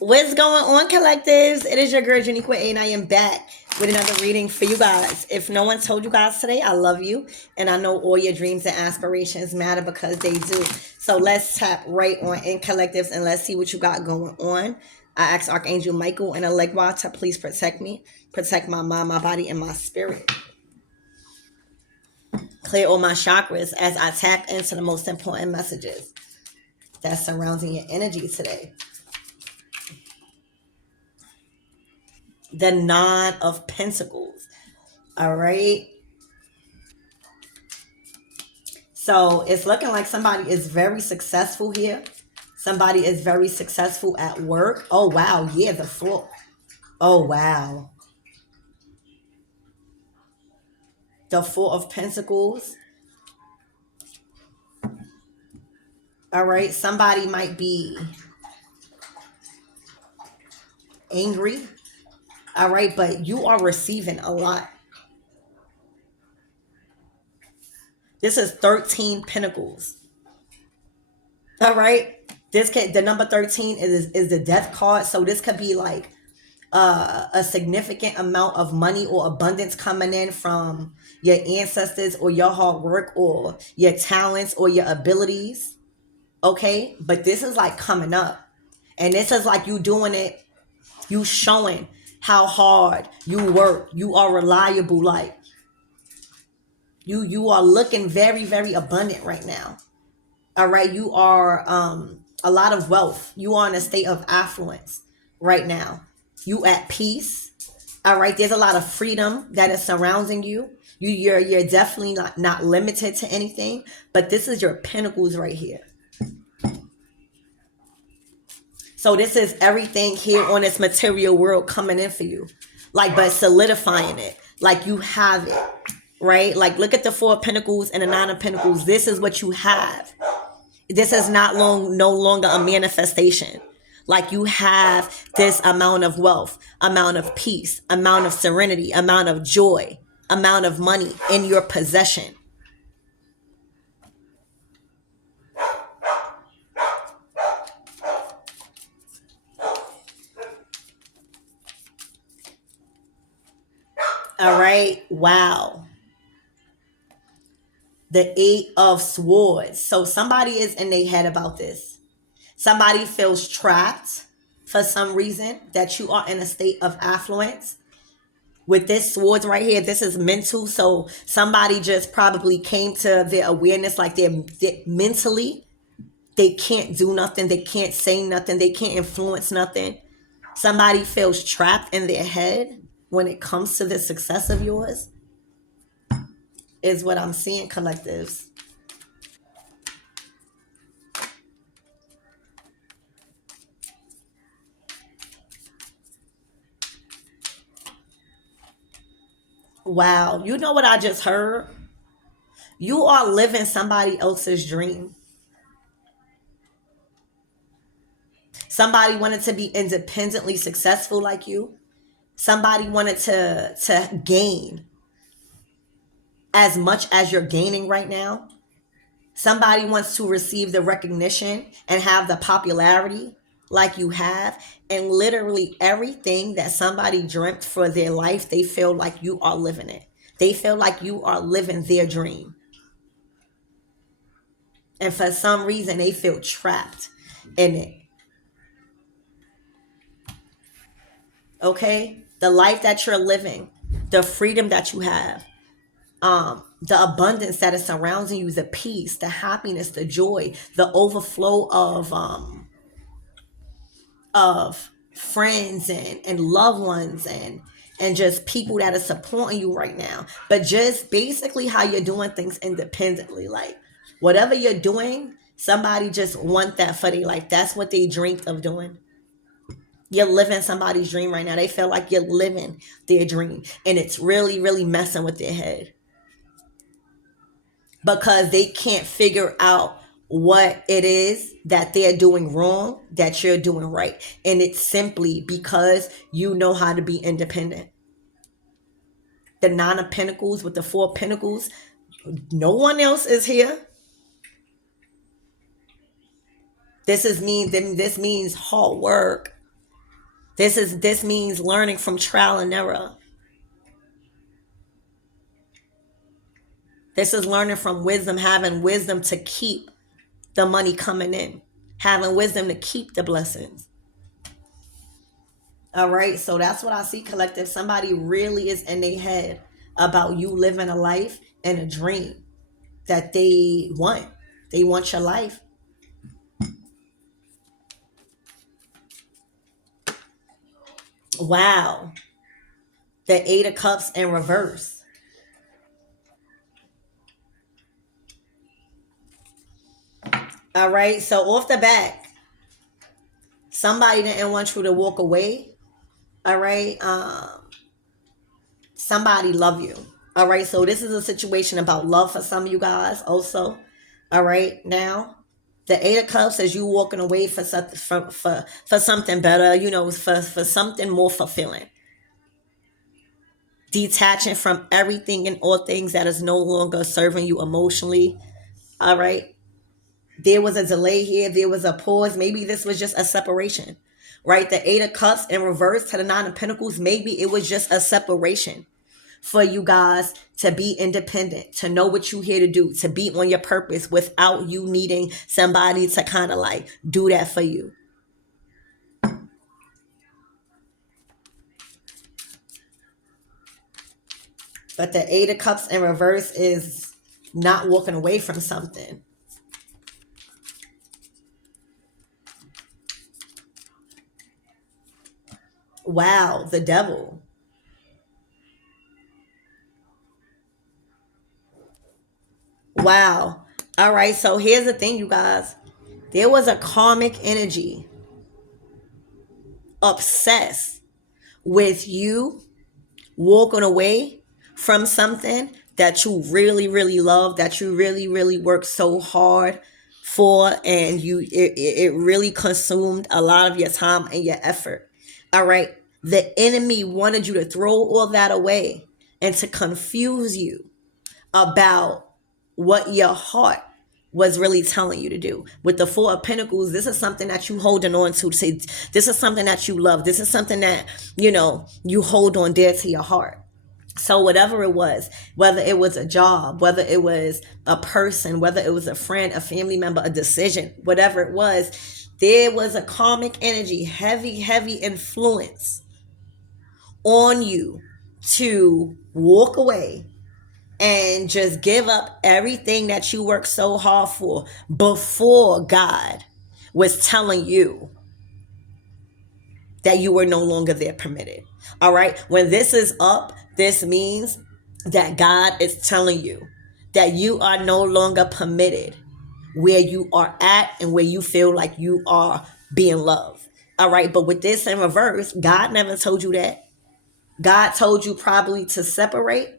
What's going on, collectives? It is your girl, Janiqua, and I am back with another reading for you guys. If no one told you guys today, I love you, and I know all your dreams and aspirations matter because they do. So let's tap right on in collectives and let's see what you got going on. I asked Archangel Michael and Allegra to please protect me, protect my mind, my body, and my spirit. Clear all my chakras as I tap into the most important messages that's surrounding your energy today. The Nine of Pentacles. All right. So it's looking like somebody is very successful here. Somebody is very successful at work. Oh, wow. Yeah, the Four. Oh, wow. The Four of Pentacles. All right. Somebody might be angry. All right. But you are receiving a lot. This is 13 Pentacles. All right. The number 13 is the Death card. So this could be like a significant amount of money or abundance coming in from your ancestors or your hard work or your talents or your abilities. Okay. But this is like coming up. And this is like you doing it. You showing how hard you work. You are reliable. Like you are looking very, very abundant right now. All right. You are a lot of wealth. You are in a state of affluence right now. You at peace. All right. There's a lot of freedom that is surrounding you. You're definitely not limited to anything. But this is your pentacles right here. So this is everything here on this material world coming in for you. Like, but solidifying it. Like you have it. Right? Like look at the Four of Pentacles and the Nine of Pentacles. This is what you have. This is no longer a manifestation. Like you have this amount of wealth, amount of peace, amount of serenity, amount of joy, amount of money in your possession. All right. Wow. The Eight of Swords. So somebody is in their head about this. Somebody feels trapped for some reason that you are in a state of affluence. With this swords right here, this is mental. So somebody just probably came to their awareness like they're mentally, they can't do nothing. They can't say nothing. They can't influence nothing. Somebody feels trapped in their head when it comes to the success of yours is what I'm seeing, collectives. Wow. You know what I just heard? You are living somebody else's dream. Somebody wanted to be independently successful like you. Somebody wanted to gain as much as you're gaining right now. Somebody wants to receive the recognition and have the popularity like you have. And literally everything that somebody dreamt for their life, they feel like you are living it. They feel like you are living their dream. And for some reason, they feel trapped in it. Okay? The life that you're living, the freedom that you have, the abundance that is surrounding you, the peace, the happiness, the joy, the overflow of friends and loved ones and just people that are supporting you right now. But just basically how you're doing things independently. Like whatever you're doing, somebody just want that for their life. That's what they dreamed of doing. You're living somebody's dream right now. They feel like you're living their dream. And it's really, really messing with their head. Because they can't figure out what it is that they're doing wrong that you're doing right. And it's simply because you know how to be independent. The Nine of Pentacles with the Four of Pentacles, no one else is here. This means hard work. This means learning from trial and error. This is learning from wisdom, having wisdom to keep the money coming in, having wisdom to keep the blessings. All right, so that's what I see, collective. Somebody really is in their head about you living a life and a dream that they want. They want your life. Wow. The Eight of Cups in reverse. All right, so off the bat, somebody didn't want you to walk away. All right, somebody love you. All right, so this is a situation about love for some of you guys also. All right, now the Eight of Cups is you walking away for something, for something better, for something more fulfilling. Detaching from everything and all things that is no longer serving you emotionally. All right, there was a delay here, there was a pause. Maybe this was just a separation, right? The Eight of Cups in reverse to the Nine of Pentacles. Maybe it was just a separation for you guys to be independent, to know what you're here to do, to be on your purpose without you needing somebody to kind of like do that for you. But the Eight of Cups in reverse is not walking away from something. Wow, the Devil. Wow. All right, so here's the thing, you guys. There was a karmic energy obsessed with you walking away from something that you really, really love, that you really, really work so hard for, and it really consumed a lot of your time and your effort. All right. The enemy wanted you to throw all that away and to confuse you about what your heart was really telling you to do. With the Four of Pentacles, this is something that you holding on to. Say, this is something that you love. This is something that, you hold on dear to your heart. So whatever it was, whether it was a job, whether it was a person, whether it was a friend, a family member, a decision, whatever it was, there was a karmic energy, heavy, heavy influence on you to walk away and just give up everything that you worked so hard for before God was telling you that you were no longer there permitted. All right. When this is up, this means that God is telling you that you are no longer permitted where you are at and where you feel like you are being loved. All right. But with this in reverse, God never told you that. God told you probably to separate.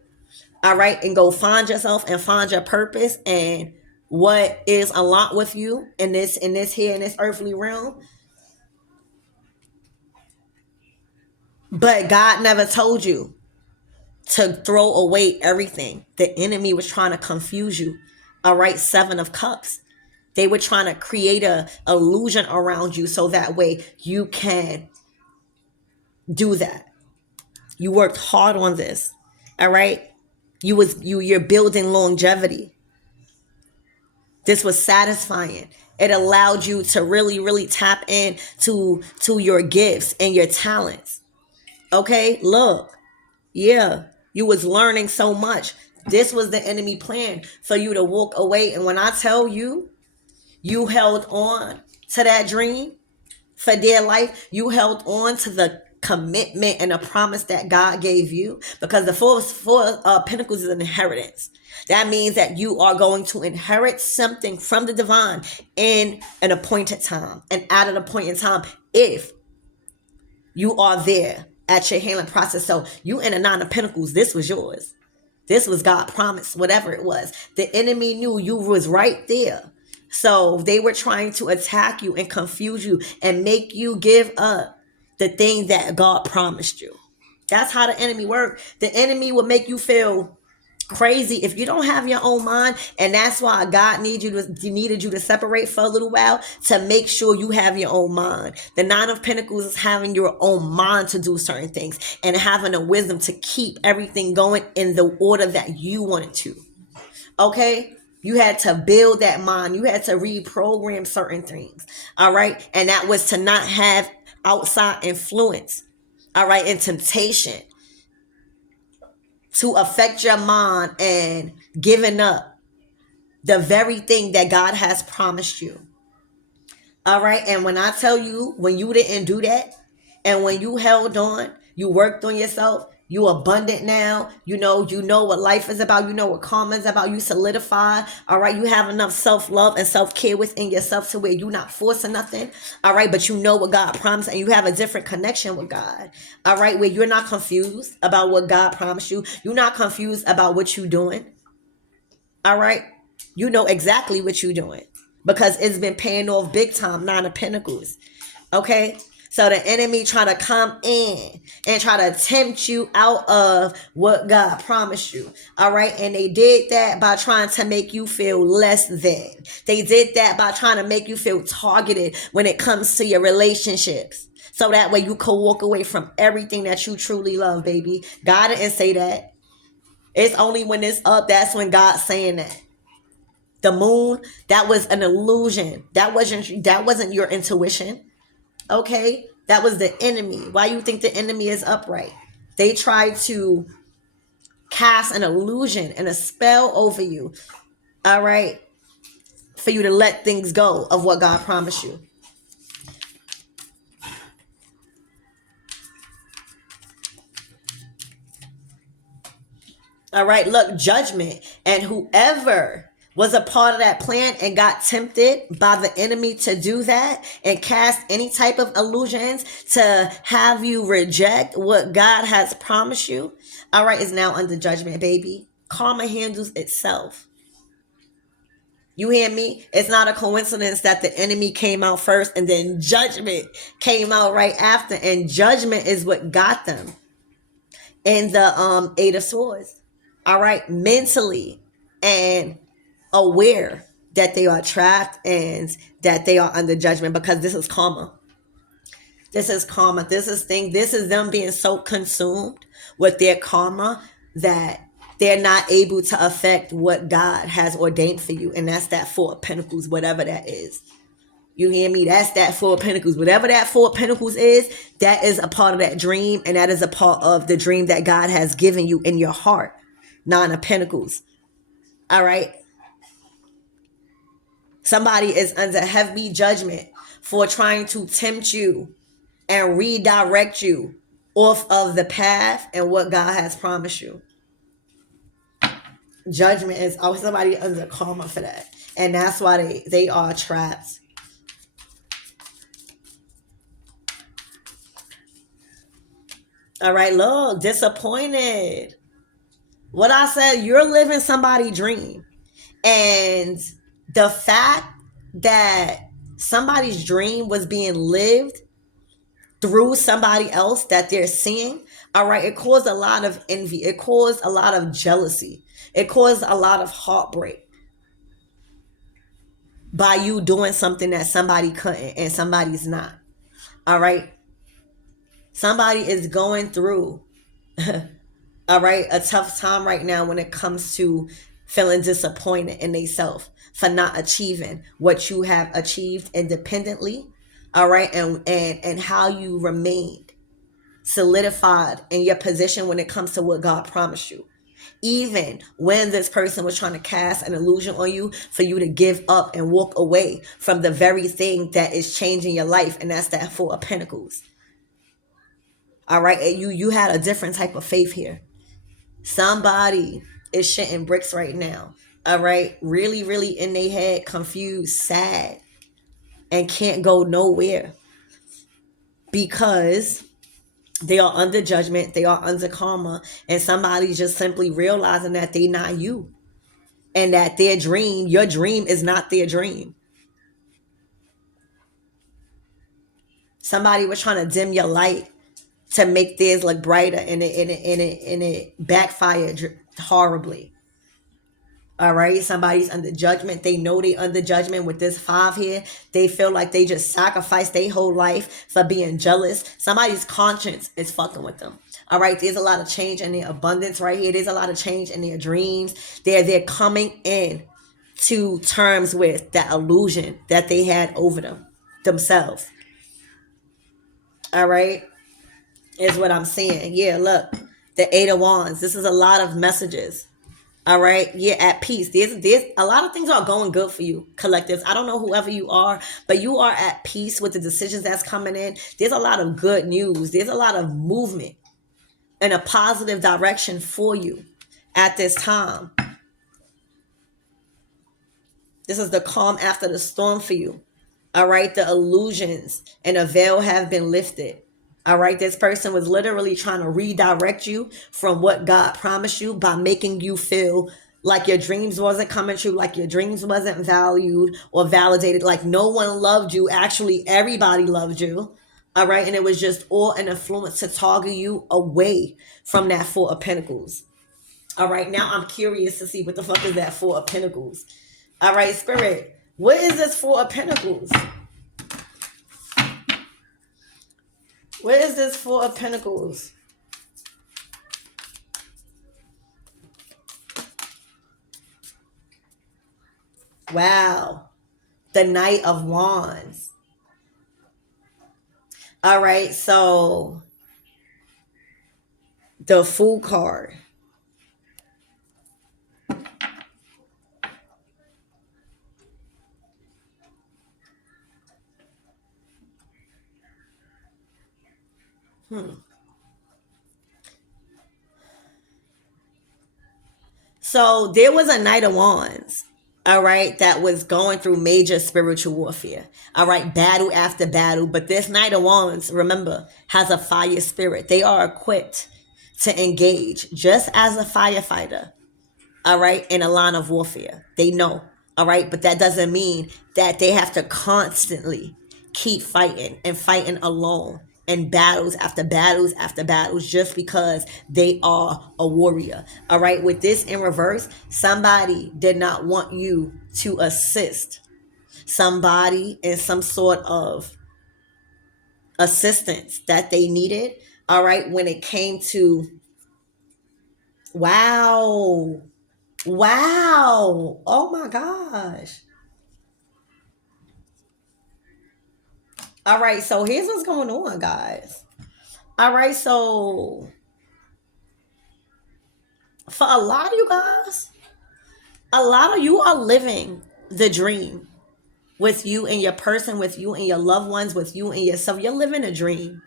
All right. And go find yourself and find your purpose and what is a lot with you in this here in this earthly realm. But God never told you to throw away everything. The enemy was trying to confuse you. All right, Seven of Cups. They were trying to create a illusion around you so that way you can do that. You worked hard on this. All right? You're building longevity. This was satisfying. It allowed you to really, really tap in to your gifts and your talents. Okay? Look. Yeah, you was learning so much. This was the enemy plan for you to walk away. And when I tell you, you held on to that dream for dear life, you held on to the commitment and the promise that God gave you, because the four Pentacles is an inheritance. That means that you are going to inherit something from the divine in an appointed time and at an appointed time if you are there at your healing process. So you in a Nine of Pentacles, this was yours. This was God promised, whatever it was. The enemy knew you was right there. So they were trying to attack you and confuse you and make you give up the thing that God promised you. That's how the enemy worked. The enemy will make you feel crazy if you don't have your own mind. And that's why God needed you to separate for a little while, to make sure you have your own mind. The Nine of Pentacles is having your own mind to do certain things, and having the wisdom to keep everything going in the order that you want it to. Okay, you had to build that mind. You had to reprogram certain things. All right, and that was to not have outside influence, all right, and temptation to affect your mind, and giving up the very thing that God has promised you. All right. And when I tell you, when you didn't do that, and when you held on, you worked on yourself, you abundant now, you know what life is about, you know what karma is about, you solidify. All right, you have enough self-love and self-care within yourself to where you're not forcing nothing. All right, but you know what God promised, and you have a different connection with God. All right, where you're not confused about what God promised you. You're not confused about what you're doing. All right, you know exactly what you're doing, because it's been paying off big time. Nine of Pentacles. Okay, so the enemy try to come in and try to tempt you out of what God promised you. All right, and they did that by trying to make you feel less than. They did that by trying to make you feel targeted when it comes to your relationships, so that way you could walk away from everything that you truly love, baby. God didn't say that. It's only when it's up that's when God's saying that. The moon, that was an illusion. That wasn't your intuition. Okay? That was the enemy. Why you think the enemy is upright? They tried to cast an illusion and a spell over you. All right? For you to let things go of what God promised you. All right, look, judgment. And whoever was a part of that plan and got tempted by the enemy to do that and cast any type of illusions to have you reject what God has promised you, all right, is now under judgment, baby. Karma handles itself. You hear me? It's not a coincidence that the enemy came out first and then judgment came out right after. And judgment is what got them in the Eight of Swords. All right, mentally and aware that they are trapped and that they are under judgment, because this is karma. This is karma. This is them being so consumed with their karma that they're not able to affect what God has ordained for you. And that's that Four of Pentacles, whatever that is. You hear me? That's that Four of Pentacles. Whatever that Four of Pentacles is, that is a part of that dream. And that is a part of the dream that God has given you in your heart. Nine of Pentacles. All right. Somebody is under heavy judgment for trying to tempt you and redirect you off of the path and what God has promised you. Judgment is always somebody under karma for that. And that's why they are trapped. All right, look, disappointed. What I said, you're living somebody's dream. And the fact that somebody's dream was being lived through somebody else that they're seeing, all right, it caused a lot of envy. It caused a lot of jealousy. It caused a lot of heartbreak by you doing something that somebody couldn't and somebody's not. All right. Somebody is going through, all right, a tough time right now when it comes to feeling disappointed in themselves for not achieving what you have achieved independently. All right. And how you remained solidified in your position when it comes to what God promised you. Even when this person was trying to cast an illusion on you for you to give up and walk away from the very thing that is changing your life. And that's that Four of Pentacles. All right. You had a different type of faith here. Somebody is shitting bricks right now. All right. Really, really in their head, confused, sad, and can't go nowhere because they are under judgment. They are under karma. And somebody's just simply realizing that they're not you. And that their dream, your dream is not their dream. Somebody was trying to dim your light to make theirs look brighter, and it backfired horribly. All right, somebody's under judgment. They know they under judgment with this 5 here. They feel like they just sacrificed their whole life for being jealous. Somebody's conscience is fucking with them. All right, there's a lot of change in their abundance right here. There's a lot of change in their dreams. They're coming in to terms with that illusion that they had over themselves. All right, is what I'm saying. Yeah, look, the 8 of Wands. This is a lot of messages. All right, you're at peace. There's a lot of things are going good for you, collectives. I don't know whoever you are, but you are at peace with the decisions that's coming in. There's a lot of good news. There's a lot of movement in a positive direction for you at this time. This is the calm after the storm for you. All right, the illusions and a veil have been lifted. All right, this person was literally trying to redirect you from what God promised you by making you feel like your dreams wasn't coming true, like your dreams wasn't valued or validated, like no one loved you. Actually, everybody loved you. All right, and it was just all an influence to target you away from that 4 of Pentacles. All right, now I'm curious to see what the fuck is that 4 of Pentacles. All right, Spirit, what is this 4 of Pentacles? What is this 4 of Pentacles? Wow. The Knight of Wands. All right, so the Fool card. So there was a Knight of Wands, all right, that was going through major spiritual warfare. All right, battle after battle. But this Knight of Wands, remember, has a fire spirit. They are equipped to engage just as a firefighter, all right, in a line of warfare. They know, all right, but that doesn't mean that they have to constantly keep fighting and fighting alone in battles after battles after battles just because they are a warrior. All right, with this in reverse, somebody did not want you to assist somebody in some sort of assistance that they needed. All right, when it came to wow. Wow. Oh my gosh. All right. So here's what's going on, guys. All right. So for a lot of you guys, a lot of you are living the dream with you and your person, with you and your loved ones, with you and yourself. You're living a dream.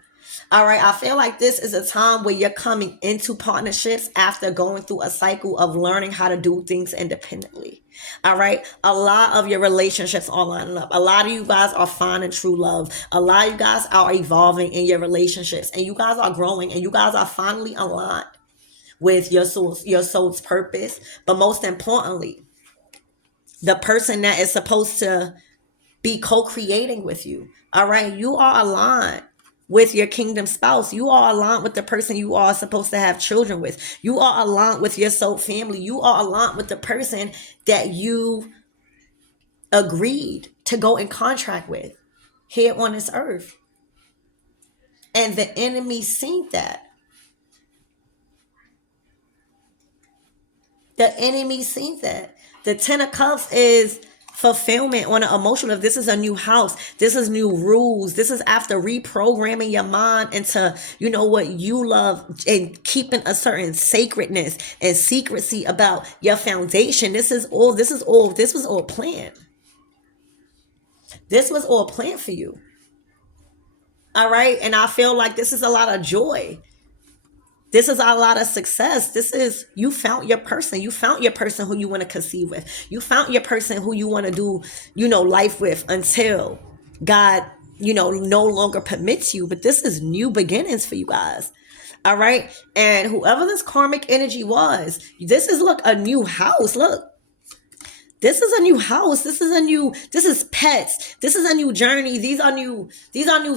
All right, I feel like this is a time where you're coming into partnerships after going through a cycle of learning how to do things independently. All right, a lot of your relationships are lining up. A lot of you guys are finding true love. A lot of you guys are evolving in your relationships, and you guys are growing, and you guys are finally aligned with your soul's purpose. But most importantly, the person that is supposed to be co-creating with you. All right, you are aligned with your kingdom spouse. You are aligned with the person you are supposed to have children with. You are aligned with your soul family. You are aligned with the person that you agreed to go in contract with here on this earth. And the enemy seen that. The enemy seen that. The 10 of Cups is fulfillment on an emotional. If this is a new house, this is new rules. This is after reprogramming your mind into, you know, what you love and keeping a certain sacredness and secrecy about your foundation. This was all planned. This was all planned for you. All right. And I feel like this is a lot of joy. This is a lot of success. This is, you found your person. You found your person who you want to conceive with. You found your person who you want to do, you know, life with until God, you know, no longer permits you. But this is new beginnings for you guys. All right. And whoever this karmic energy was, this is, look, a new house. Look, This is a new house. This is pets. This is a new journey. These are new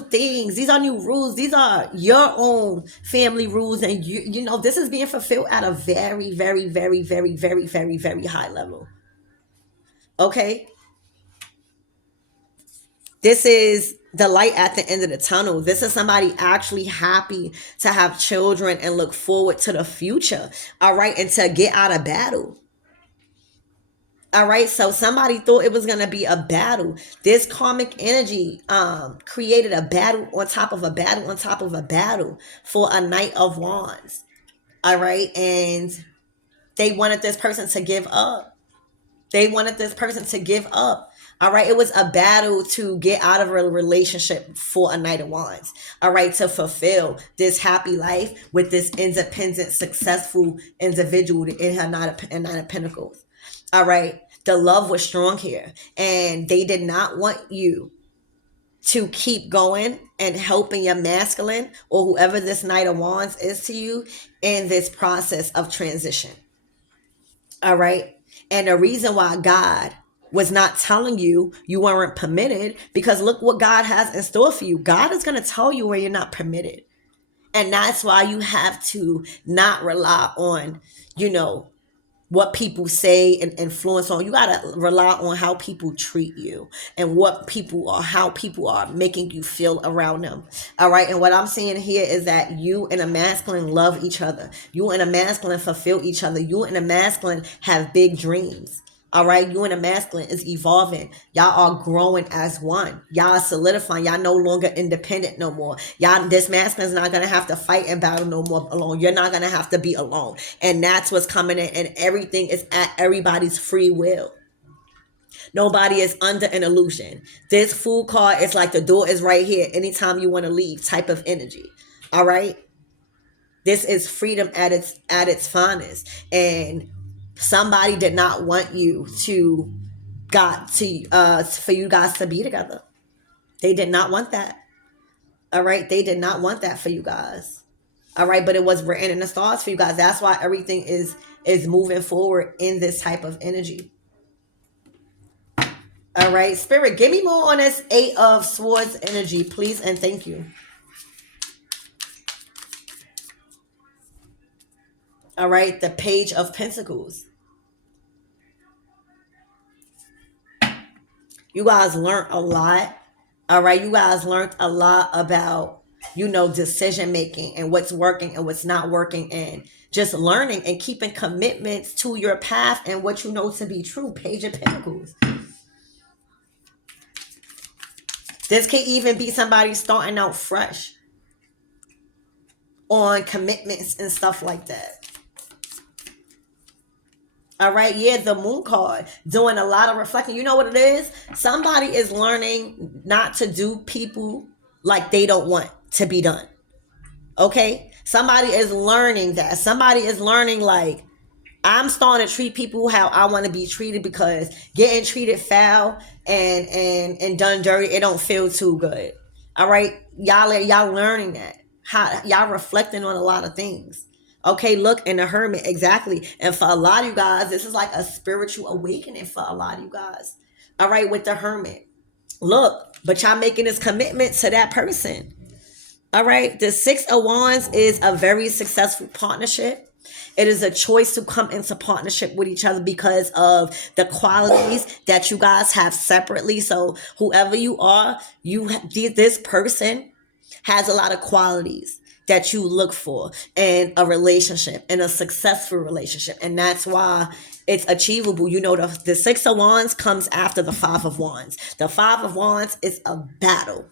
things. These are new rules. These are your own family rules. And you know, this is being fulfilled at a very, very, very, very, very, very, very high level. Okay. This is the light at the end of the tunnel. This is somebody actually happy to have children and look forward to the future. All right. And to get out of battle. All right, so somebody thought it was gonna be a battle. This karmic energy created a battle on top of a battle on top of a battle for a Knight of Wands. All right, and they wanted this person to give up. They wanted this person to give up. All right, it was a battle to get out of a relationship for a Knight of Wands. All right, to fulfill this happy life with this independent, successful individual in her Nine of Pentacles. All right, the love was strong here, and they did not want you to keep going and helping your masculine or whoever this Knight of Wands is to you in this process of transition. All right. And the reason why God was not telling you you weren't permitted, because look what God has in store for you. God is going to tell you where you're not permitted. And that's why you have to not rely on, you know, what people say and influence on. You got to rely on how people treat you and what people are, how people are making you feel around them. All right. And what I'm saying here is that you and a masculine love each other. You and a masculine fulfill each other. You and a masculine have big dreams. All right, you and a masculine is evolving. Y'all are growing as one. Y'all are solidifying. Y'all no longer independent no more. Y'all, this masculine is not gonna have to fight and battle no more alone. You're not gonna have to be alone, and that's what's coming in. And everything is at everybody's free will. Nobody is under an illusion. This Fool card is like the door is right here. Anytime you want to leave, type of energy. All right, this is freedom at its finest, and somebody did not want you to got to for you guys to be together. They did not want that. All right, they did not want that for you guys. All right, but it was written in the stars for you guys. That's why everything is moving forward in this type of energy. All right, Spirit, give me more on this Eight of Swords energy, please, and thank you. All right, the Page of Pentacles. You guys learned a lot. All right, you guys learned a lot about, you know, decision making and what's working and what's not working, and just learning and keeping commitments to your path and what you know to be true. Page of Pentacles. This could even be somebody starting out fresh on commitments and stuff like that. All right, yeah, the Moon card, doing a lot of reflecting. You know what it is? Somebody is learning not to do people like they don't want to be done. Okay? Somebody is learning that. Somebody is learning, like, I'm starting to treat people how I want to be treated, because getting treated foul and done dirty, it don't feel too good. All right? Y'all learning that. How y'all reflecting on a lot of things. Okay, look, in the Hermit, exactly. And for a lot of you guys, this is like a spiritual awakening for a lot of you guys. All right, with the Hermit. Look, but y'all making this commitment to that person. All right, the Six of Wands is a very successful partnership. It is a choice to come into partnership with each other because of the qualities that you guys have separately. So whoever you are, this person has a lot of qualities that you look for in a relationship, in a successful relationship. And that's why it's achievable. You know, the Six of Wands comes after the Five of Wands. The Five of Wands is a battle.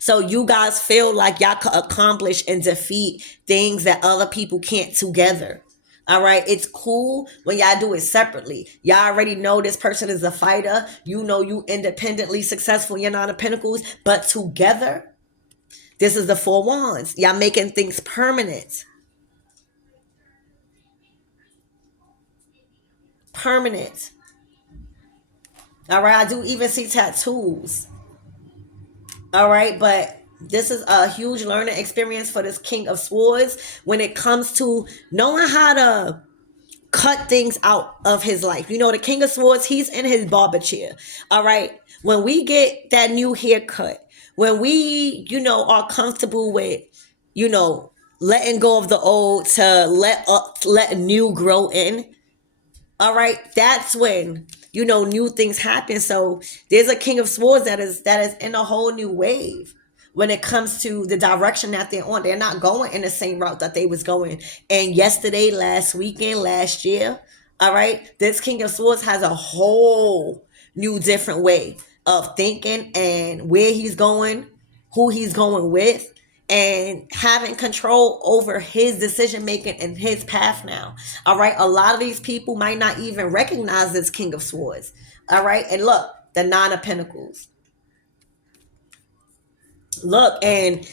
So you guys feel like y'all could accomplish and defeat things that other people can't together. All right, it's cool when y'all do it separately. Y'all already know this person is a fighter. You know you independently successful. You're Nine of Pentacles, but together, this is the Four Wands. Y'all making things permanent. Permanent. All right, I do even see tattoos. All right, but this is a huge learning experience for this King of Swords when it comes to knowing how to cut things out of his life. You know, the King of Swords, he's in his barber chair. All right. When we get that new haircut, when we, are comfortable with, letting go of the old to let new grow in. All right. That's when, new things happen. So there's a King of Swords that is in a whole new wave when it comes to the direction that they're on. They're not going in the same route that they was going. And yesterday, last weekend, last year, all right, this King of Swords has a whole new different way of thinking and where he's going, who he's going with, and having control over his decision making and his path now. All right. A lot of these people might not even recognize this King of Swords. All right. And look, the Nine of Pentacles. Look, and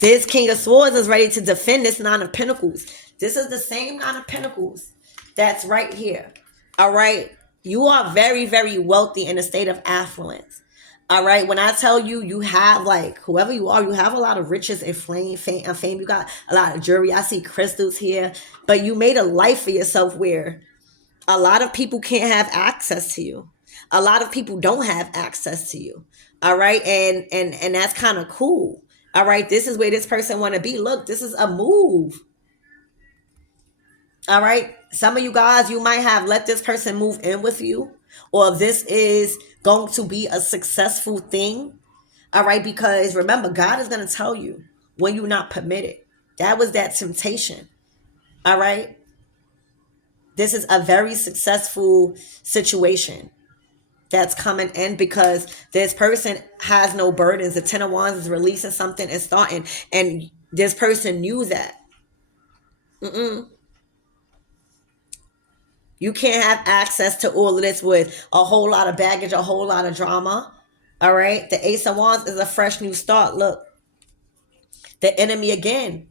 this King of Swords is ready to defend this Nine of Pentacles. This is the same Nine of Pentacles that's right here. All right. You are very, very wealthy in a state of affluence. All right. When I tell you, you have, like, whoever you are, you have a lot of riches and fame. You got a lot of jewelry. I see crystals here, but you made a life for yourself where a lot of people can't have access to you. A lot of people don't have access to you. All right. And that's kind of cool. All right. This is where this person want to be. Look, this is a move. All right. Some of you guys, you might have let this person move in with you, or this is going to be a successful thing. All right. Because remember, God is going to tell you when you're not permitted. That was that temptation. All right. This is a very successful situation that's coming in because this person has no burdens. The Ten of Wands is releasing something and starting, and this person knew that. You can't have access to all of this with a whole lot of baggage, a whole lot of drama. All right. The Ace of Wands is a fresh new start. Look, the enemy again.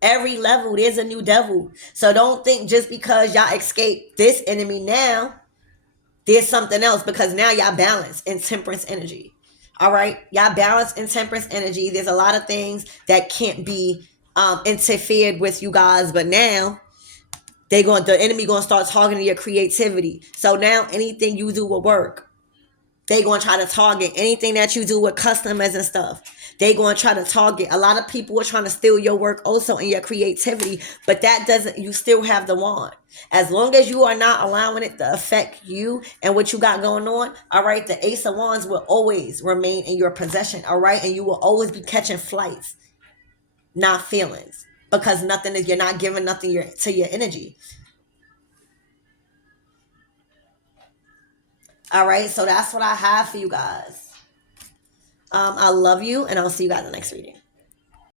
Every level, there's a new devil. So don't think just because y'all escape this enemy now, there's something else, because now y'all balance in temperance energy. All right. Y'all balance in temperance energy. There's a lot of things that can't be interfered with, you guys. But now the enemy gonna start talking to your creativity. So now anything you do will work. They gonna try to target anything that you do with customers and stuff. They gonna try to target. A lot of people are trying to steal your work also in your creativity, but that doesn't. You still have the wand. As long as you are not allowing it to affect you and what you got going on, all right. The Ace of Wands will always remain in your possession, all right, and you will always be catching flights, not feelings, because nothing is. You're not giving nothing to your energy. All right, so that's what I have for you guys. I love you, and I'll see you guys in the next reading.